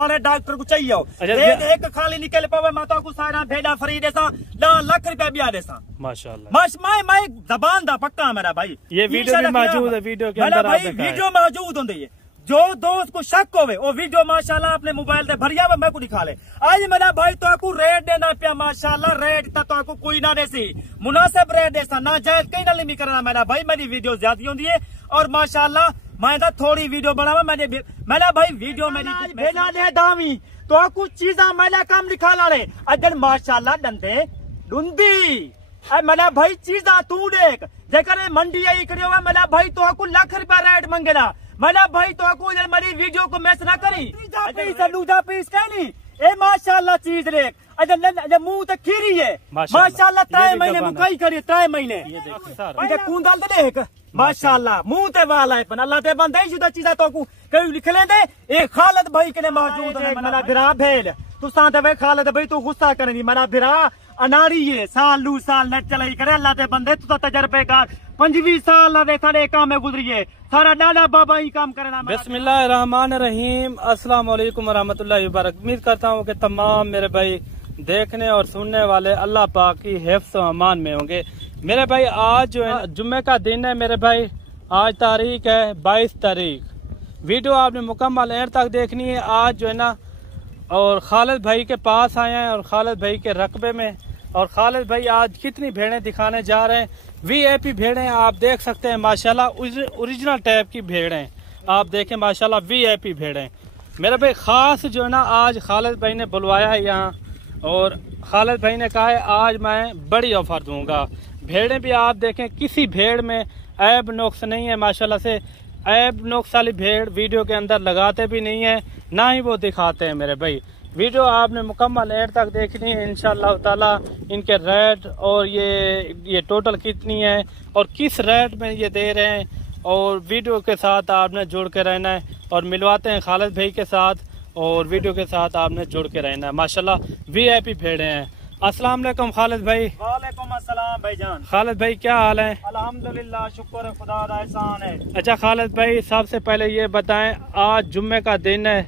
Doctor को चाहिए हो एक खाली निकल पावे माता को सारा भेड़ा फ्री देसा 10 लाख रुपया बिया देसा माशाल्लाह मैं जबान दा पक्का मेरा भाई। ये वीडियो भी मौजूद है, वीडियो के अंदर भाई वीडियो मौजूद होंदी है। जो दोस्त को शक होवे वो वीडियो माशाल्लाह अपने मोबाइल से भरिया हुआ मैं को दिखा ले। आज मेरा भाई तो आपको रेट देना पिया माशाल्लाह, रेट तो आपको कोई ना देसी मुनासिब रेट देसा ना जायज कहीं ना लिमी करना मेरा भाई। मेरी वीडियो ज्यादा होंदी है और माशाल्लाह मैं तो थोड़ी वीडियो बनावा मेरा भाई वीडियो मेरी भेजा दे दावी तो आपको चीजा मेरा काम दिखा ला रहे अजन माशाल्लाह डंडे डुंदी मेरा भाई चीजा तू देख जेकर मंडी आई करियो मेरा भाई तो आपको लाख रुपया रेट मंगेना मेरा भाई तो आपको मेरी वीडियो को मैच ना करी दूजा पीस कहनी ए माशाल्लाह चीज देख अजन मुंह तो खीरी है माशाल्लाह 3 महीने मुकाई करी 3 महीने कूंदल देख माशाल्लाह मुंह ते वाला है अल्लाह ते बंदे जुदा चीजा तो को कई लिख लेंदे ए खालिद भाई के मौजूद है मेरा बिरा भेल तू साथ वे खालिद भाई तू गुस्सा करनी मेरा बिरा अनाड़ी है साल लू साल नेट चलाई करे अल्लाह ते बंदे तू तजर्बेकार 25 साल दे सारे काम में गुजरिए सारा डाला बाबा ही काम करना। बिस्मिल्लाहिर्रहमानिर्रहीम अस्सलाम वालेकुम वरहमतुल्लाहि वबरकातुहू। उम्मीद करता हूँ कि तमाम मेरे भाई देखने और सुनने वाले अल्लाह पाक की हिफ्ज़ व अमान में होंगे। मेरे भाई आज जो है जुम्मे का दिन है मेरे भाई, आज तारीख है 22 तारीख। वीडियो आपने मुकम्मल एंड तक देखनी है आज जो है ना। और खालिद भाई के पास आए हैं और खालिद भाई के रकबे में और खालिद भाई आज कितनी भेड़ें दिखाने जा रहे हैं। वीआईपी भेड़ें आप देख सकते हैं माशाल्लाह, ओरिजिनल टाइप की भेड़ें आप देखें माशाल्लाह, वीआईपी भेड़ें। मेरे भाई खास जो है ना आज खालिद भाई ने बुलवाया है यहाँ और खालिद भाई ने कहा है आज मैं बड़ी ऑफर दूंगा। भेड़ें भी आप देखें किसी भेड़ में ऐब नुक्स नहीं है माशाल्लाह से। ऐब नुक्स वाली भेड़ वीडियो के अंदर लगाते भी नहीं है ना ही वो दिखाते हैं मेरे भाई। वीडियो आपने मुकम्मल एंड तक देखनी है इंशाअल्लाह ताला। इनके रेट और ये टोटल कितनी है और किस रेट में ये दे रहे हैं और वीडियो के साथ आपने जुड़ के रहना है और मिलवाते हैं खालिद भाई के साथ और वीडियो के साथ आपने जुड़ के रहना है माशाल्लाह। वीआईपी भेड़े हैं। अस्सलाम वालेकुम खालिद भाई। वालेकुम अस्सलाम भाईजान। खालिद भाई क्या हाल है? अल्हम्दुलिल्लाह शुक्र है खुदा का एहसान है। अच्छा खालिद भाई सबसे पहले ये बताएं आज जुम्मे का दिन है।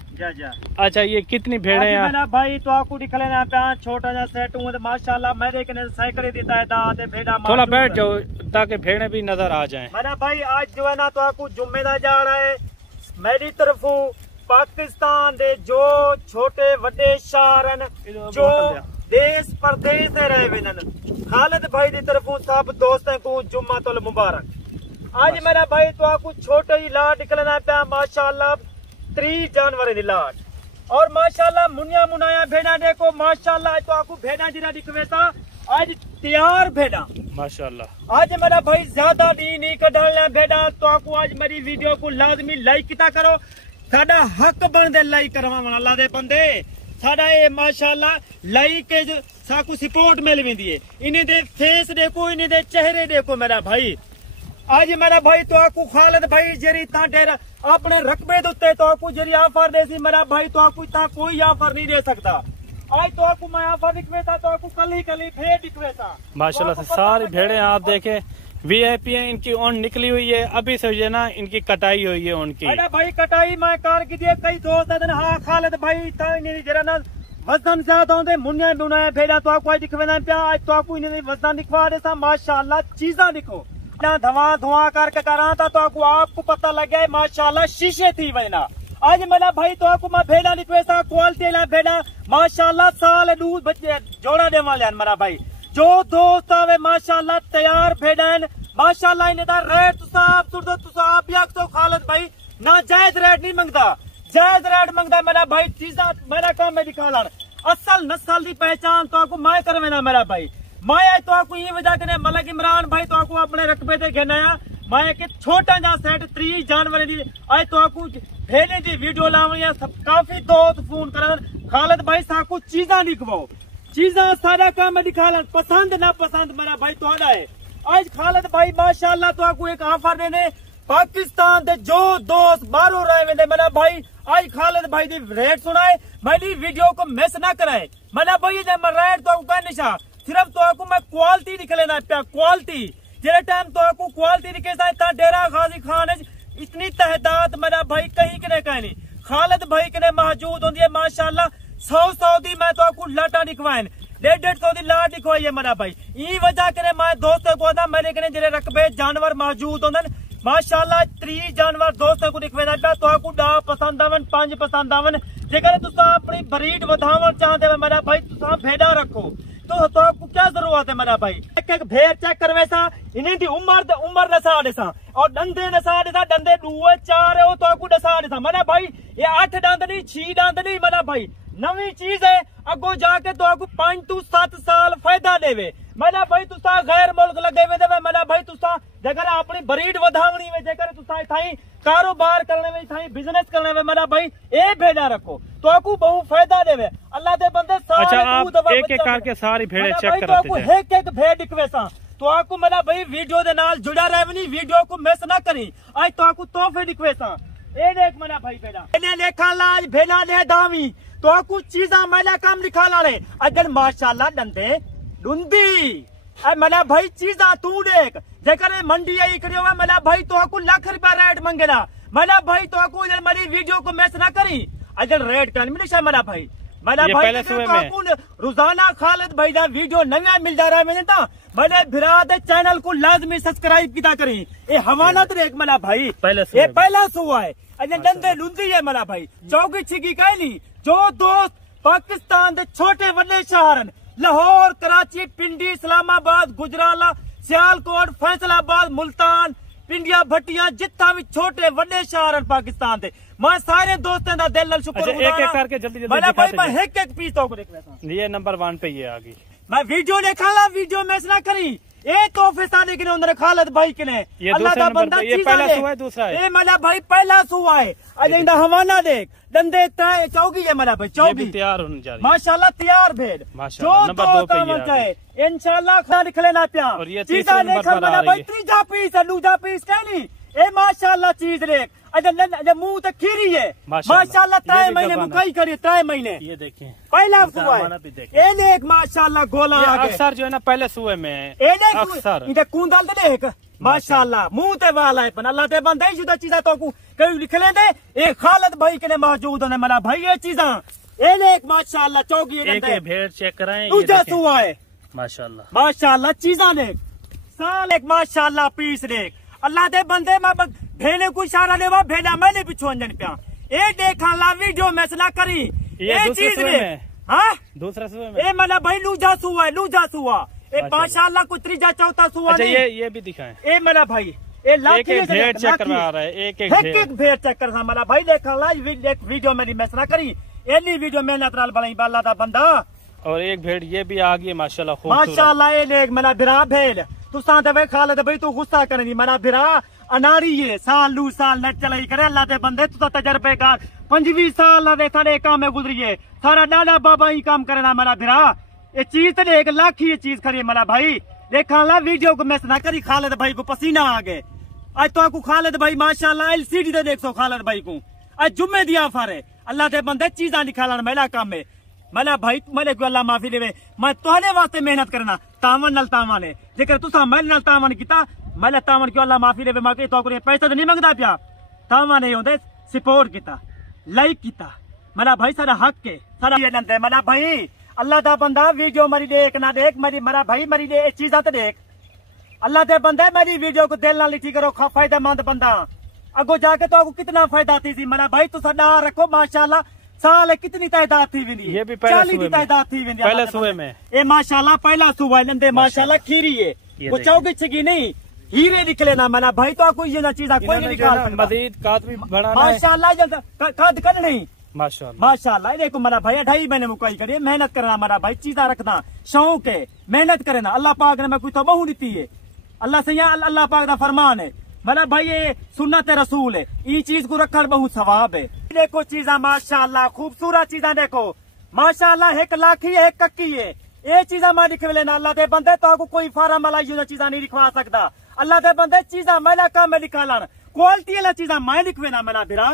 अच्छा ये कितनी भेड़े हैं? मेरा भाई तो आपको दिखले ना पे छोटा सा सेट हूं माशाल्लाह मेरे कने साइकिल देता है दांत भेड़ा थोड़ा बैठ जाओ ताकि भेड़े भी नजर आ जाएं। मेरा भाई आज जो है ना तो आपको जुम्मेदार जा रहा है मेरी तरफों पाकिस्तान दे जो छोटे वड्डे शहरन जो देश परदेश से रहे विनन खालिद भाई की तरफों सब दोस्तों को जुम्मातुल मुबारक। आज मेरा भाई तो आपको छोटे ही लाट निकलना पाया माशाल्लाह 30 जानवर की लाट और माशाल्लाह मुनिया मुनाया भेड़ा देखो माशाल्लाह तो आपको भेड़ा जिरा दिखवेसा आज तैयार भेड़ा माशाल्लाह। आज मेरा भाई ज्यादा नहीं कढ़ना भेड़ा तो आपको आज मेरी वीडियो को लाजमी लाइक किया करो। साडा हक बनदे लाइक करवा अल्लाह दे बंदे साडा ये माशाल्लाह लाइक के साकू सपोर्ट मिल वेंदी है। इन्हें दे फेस देखो इन्हें दे चेहरे देखो मेरा भाई। आज मेरा भाई तो आपको खालिद भाई जेरी तांटेर अपने रकबे दुते तो आपको जेरी ऑफर देसी मेरा भाई तो आपको इतना कोई ऑफर नहीं दे सकता। आज तो आपको मैं ऑफर दिखवेता तो आपको कल ही भेड़ दिखवेता माशाल्लाह से सारी भेड़े आप देखे वीआईपी है। इनकी ऊन निकली हुई है अभी से जो ना इनकी कटाई हुई है उनकी। अरे भाई कटाई मैं कार की दिए कई दोस्त हाँ खालिद भाई जरा ना वजन ज्यादा होंगे मुनिया बुनाया भेड़ा तो आपको दिखवेना पिया। आज तो आपको इन्हें वजन दिखवा देता माशाल्लाह चीजा दिखो ना धुआं धुआं करके करा था तो आपको पता लग गया माशाल्लाह शीशे थी वजना। आज मेरा भाई तो आपको मैं भेड़ा दिखवेसा क्वालिटी ला भेड़ा माशाल्लाह साल दूध बच्चे जोड़ा दे वाले मेरा भाई जो दोस्त आवे माशाल्लाह तैयार भेड़न माशाल्लाह इन्हें दा रेट तुसा आप भी आखो खालिद भाई ना जायज रेट नहीं मंगता जायज रेट मंगता मेरा भाई चीजा मेरा काम में दिखा ला असल नस्ल की पहचान तो आपको मैं करवेना मेरा भाई। मैं तो आपको ये वजह करने मलक इमरान भाई तो आपको अपने रकबे से घेना मैं एक छोटा जा सेट 30 जानवर दी आज तो आपको भेड़े की वीडियो लावनी सब काफी दोस्त फोन कर खालिद भाई साकू चीजा दिखवाओ चीजा सारा काम दिखा पसंद ना पसंद मेरा भाई तो है। आज खालिद भाई माशाल्लाह तो आपको एक ऑफर देने पाकिस्तान दे जो दोस्त बाहरों रहे वेंदे मेरा भाई आज खालिद भाई दी रेट सुनाए मेरी वीडियो को मिस ना कराए मेरा भाई जब रेट तो आपको निशा सिर्फ तो आपको मैं क्वालिटी दिख लेना पिया क्वालिटी जेरे टाइम तो आपको क्वालिटी दिखे डेरा गाजी खान इतनी तहदात मेरा भाई कहीं के नहीं खालिद भाई कने मौजूद होंदी है माशाल्लाह 100 दी मैं तो आपको लाटा दिखवाएं 150 दी लाट दिखवाई है मेरा भाई ई वजह कने मैं दोस्तों को दा मेरे कने जेरे रकबे जानवर मौजूद होंदन माशाल्लाह 30 जानवर दोस्तों को दिखवेदा पिया तो आपको 10 पसंद आवन 5 पसंद आवन जेकर तुसा अपनी ब्रीड वधावन चाहते हो मेरा भाई तुसा भेड़ा रखो तो आपको क्या जरूरत है मेरा भाई एक भेड़ चेक करवे सा इन्हीं दी उम्र नसा देसा और डंडे नसा देसा डंडे 2 4 है तो आपको नसा देसा मेरा भाई ये 8 दंद नहीं 6 दंद नहीं मेरा भाई नवी चीज है अगो जाके तो आपको 5 to 7 साल फायदा देवे मेरा भाई तुसा गैर मुल्क लगे हुए देवे मेरा भाई तुसा जगर अपनी ब्रीड वधावनी में जगर तुसा इथाई कारोबार करने में इथाई बिजनेस करने में मेरा भाई ए भेड़ा रखो तो आपको बहुत फायदा देवे अल्लाह दे बंदे सारे अच्छा आप एक एक करके सारी भेड़े चेक करते हैं एक एक भेड़ दिखवे सा तो आपको मेरा भाई वीडियो दे नाल जुड़ा रहवनी वीडियो को मिस ना करी आज तो आपको तोहफे दिखवे सा ए देख मेरा भाई भेड़ा इने लेखा लाज भेड़ा ने दावी तो आपको चीजा मैंने काम लिखा ला रहे अजन माशाल्लाह डंडे डुंदी मेरा भाई चीजा तू देख जेकर मंडी आई करियो है मेरा भाई तो आपको लाख रुपया रेट मंगेला मेरा भाई तो आपको मेरी वीडियो को मैच ना करी अजन रेट कर मिले मेरा भाई भाई रोजाना खालिद भाई का वीडियो नया मिल जा रहा है मैंने मेरे भिरा दे चैनल को लाजमी सब्सक्राइब किया करी ये हवानत रेक मेरा भाई ये पहला सुआ है अजन डंडे लुंदी है मेरा भाई चौकी छिगी कहली जो दोस्त पाकिस्तान दे छोटे बड़े शहर लाहौर कराची पिंडी इस्लामाबाद गुजराला सियालकोट फैसलाबाद मुल्तान पिंडिया भट्टिया जितना भी छोटे बड़े शहर पाकिस्तान दे मैं सारे दोस्तों का दिल शुक्र एक एक करके जल्दी भाई मैं एक पीस तो देख रहा ये नंबर 1 पे ये आ गई मैं वीडियो देखा ला वीडियो मैच ना करी ये तोहफे साले के अंदर खालिद भाई के ने अल्लाह का बंदा ये पहला सुआ है दूसरा है ये मेरा भाई पहला सुआ है अजिंदा हवाना देख डंडे चौकी है मेरा भाई चौकी तैयार होने जा रही माशाल्लाह तैयार भेड़ जो नंबर 2 पे है इंशाल्लाह खा निकले ना प्या और ये तीसरा देखा मेरा भाई तीसरा पीस है दूसरा पीस कहनी ए माशाल्लाह चीज देख अच्छा मुंह तो खीरी है माशाल्लाह 3 महीने मुकाई करी 3 महीने ये देखें पहला सुआ है ये देख माशाल्लाह गोला अक्सर जो है ना पहले सुए में ये देख अक्सर इधर कुंदल तो देख माशाल्लाह मुंह ते वाला है पर अल्लाह ते बंदे जुदा चीजा तो को कहीं लिख ले दे ये खालिद भाई के ने मौजूद है मेरा भाई ये चीजा ये देख माशाल्लाह चौकी एक भेड़ चेक कराएं दूसरा सुआ है माशाल्लाह चीजा देख साल एक माशाल्लाह पीस देख अल्लाह दे बंदे मैं भेड़े को इशारा देवा भेड़ा मैंने पिछू अंजन पिया ए देखा ला वीडियो मैच ना करी ये चीज हाँ दूसरा सुआ में ए मेरा भाई लूजा सुआ ए माशाल्लाह को त्रीजा चौथा सुआ अच्छा ये भी दिखाएं ए मेरा भाई ए लाठी भेड़ चेक करवा रहा है एक भेड़ चेक कर रहा मेरा भाई देखा ला वीडियो मेरी मैच ना करी एनी वीडियो मेहनत नाल बनाई बाला दा बंदा और एक भेड़ ये भी आ गई माशाल्लाह ये देख मेरा बिरा भेड़ तू दे खालिद भाई तू गुस्सा करनी मेरा बिरा अनारी है साल लू साल नेट चलाई करे अल्लाह दे बंदे तू तजर्बेकार 25 साल दे थारे काम में गुजरिए सारा डाला बाबा ही काम करना मेरा बिरा ये चीज तो एक लाख ये चीज खरी मेरा भाई देखा ला वीडियो को मैच ना करी खालिद भाई को पसीना आ गए आज तो आपको खालिद भाई माशाल्लाह LCD दे देख सो खालिद भाई को आज जुम्मे दिया फारे अल्लाह दे बंदे चीजा निकालना मेरा काम में मेरा भाई मेरे को अल्लाह माफी देवे मैं तुहारे वास्ते मेहनत करना तावन नल तावन है जेकर तुसा मेरे नाल तावन किता मैं तावन क्यों अल्लाह माफी देवे मैं तो पैसा तो नहीं मंगदा पिया तावन नहीं होंदे सपोर्ट किता लाइक किता मेरा भाई सारा हक है सारा ये नंदे मेरा भाई अल्लाह दा बंदा वीडियो मेरी देख ना देख मेरी मेरा भाई मेरी दे चीजा तो देख अल्लाह दे बंदे मेरी वीडियो को दिल ना लिखी करो फायदेमंद बंदा अगो जाके तो आपको कितना फायदा थी सी मेरा भाई तुसा डा रखो माशाल्लाह साल कितनी तादाद थी विंदी ये भी पहले तादाद थी विंदी पहले सुबह में ए माशाल्लाह पहला सुबह लंदे माशाल्लाह खीरी है वो चौकी छिगी नहीं हीरे निकले ना मेरा भाई तो कोई ये ना चीज कोई नहीं निकाल सकता मजीद काद भी बढ़ाना माशाल्लाह जल्द काद कर नहीं माशाल्लाह देखो मेरा भाई 2.5 महीने मुकाई करिए मेहनत करना मेरा भाई चीजा रखना शौक है मेहनत करना अल्लाह पाक ने मैं कोई तो बहु दी है अल्लाह से अल्लाह पाक का फरमान है मेरा भाई ये सुन्नत रसूल है ये चीज को रखना बहुत सवाब है देखो चीजा माशाल्लाह खूबसूरत चीजा देखो माशाल्लाह एक लाखी है एक कक्की है ये चीजा मैं लिख लेना अल्लाह दे बंदे तो कोई फार्म वाला ये चीजा नहीं लिखवा सकता अल्लाह दे बंदे चीजा मेरा काम में निकाला क्वालिटी वाला चीजा मैं लिखवेना मेरा बिरा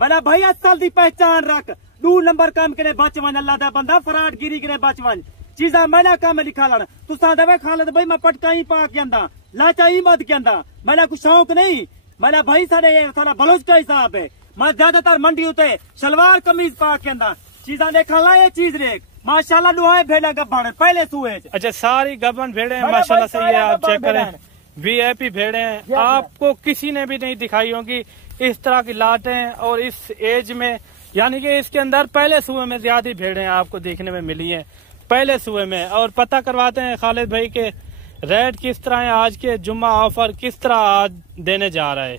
मेरा भाई असल दी पहचान रख 2 नंबर काम के बचवन अल्लाह दे बंदा फराड गिरी के बचवन चीजा मेरा काम में निकाला तुसा दे खालिद भाई मैं पटका ही पा के अंदा लाचा ही मत के अंदा मेरा कुछ शौक नहीं मेरा भाई सारा बलोच का हिसाब है मैं ज्यादातर मंडी उते शलवार कमीज पा के अंदा चीजा देखा ला ये चीज रेख माशाल्लाह दुआए भेड़ा गब्बन पहले सुए। अच्छा सारी गब्बन भेड़े हैं माशाल्लाह से, ये आप चेक करें वीआईपी भेड़े हैं, आपको किसी ने भी नहीं दिखाई होंगी इस तरह की लाटें और इस एज में, यानी कि इसके अंदर पहले सुबह में ज्यादा भेड़े आपको देखने में मिली हैं पहले सुबह में। और पता करवाते हैं खालिद भाई के रेट किस तरह है, आज के जुम्मा ऑफर किस तरह आज देने जा रहा है।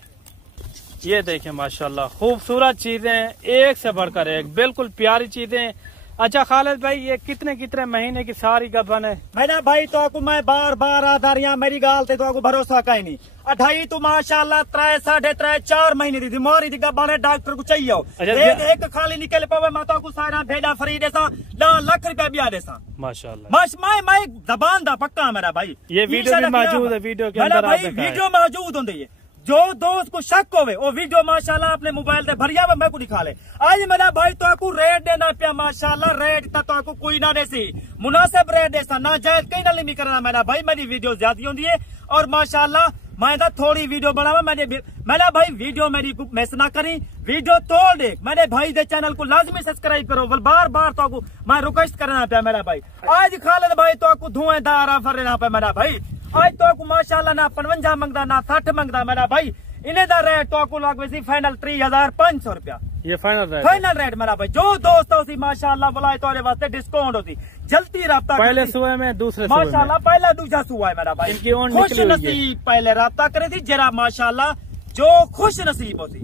ये देखें माशाल्लाह खूबसूरत चीजें एक से बढ़कर एक, बिल्कुल प्यारी चीजें। अच्छा खालिद भाई ये कितने कितने महीने की सारी गबन है? मैंने भाई तो आपको मैं बार बार आधारिया मेरी गाल थे तो आपको भरोसा कहीं नहीं। अढ़ाई तो माशाल्लाह 3 साढ़े 3 4 महीने दी मोरी दी गबन है, डॉक्टर को चाहिए हो। एक खाली निकल पावे माता को सारा भेड़ा फ्री देसा, लाख रुपया ब्याह देसा माशाल्लाह। मैं जबान दा पक्का मेरा भाई। ये वीडियो भी मौजूद है, वीडियो के अंदर वीडियो मौजूद होंगे। जो दोस्त को शक होवे वो वीडियो माशाल्लाह अपने मोबाइल से भरिया मैं को दिखा ले। आज मेरा भाई तो आपको रेट देना पिया माशाल्लाह, रेट तो आपको कोई ना देसी मुनासिब रेट देसा ना जायज कहीं ना लिमी करना मेरा भाई। मेरी वीडियो ज्यादा होती है और माशाल्लाह मैं तो थोड़ी वीडियो बनावा मेरा भाई वीडियो मेरी मिस ना करी, वीडियो तोड़ दे मेरे भाई दे चैनल को लाजमी सब्सक्राइब करो। बार बार तो आपको मैं रिक्वेस्ट करना पिया मेरा भाई। आज खालिद भाई तो आपको धुआंधार ऑफर देना पे मेरा भाई। आज तो आपको माशाल्लाह ना 55 मंगदा ना 60 मंगदा मेरा भाई। इन्हें दा रेट तो आपको लग वैसी फाइनल 3500 रुपया। ये फाइनल रेट मेरा भाई। जो दोस्त होती माशाल्लाह बुलाए तो वास्ते डिस्काउंट होती, जल्दी रब्ता पहले सुबह में दूसरे माशाल्लाह पहला दूसरा सुबह है मेरा भाई। खुश नसीब पहले रब्ता करे थी जरा माशाल्लाह, जो खुश नसीब होती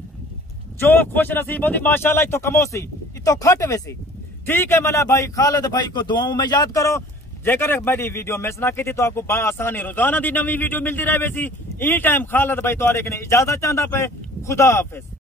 माशाल्लाह इतो कमोसी इतो खट वैसी। ठीक है मेरा भाई, खालिद भाई को दुआओं में याद करो। जेकर मेरी वीडियो मिस ना की थी तो आपको आसानी रोजाना दी नवी वीडियो मिलती रहे वैसी। ई टाइम खालिद भाई तो इजाजत चाहता पे। खुदा हाफिज।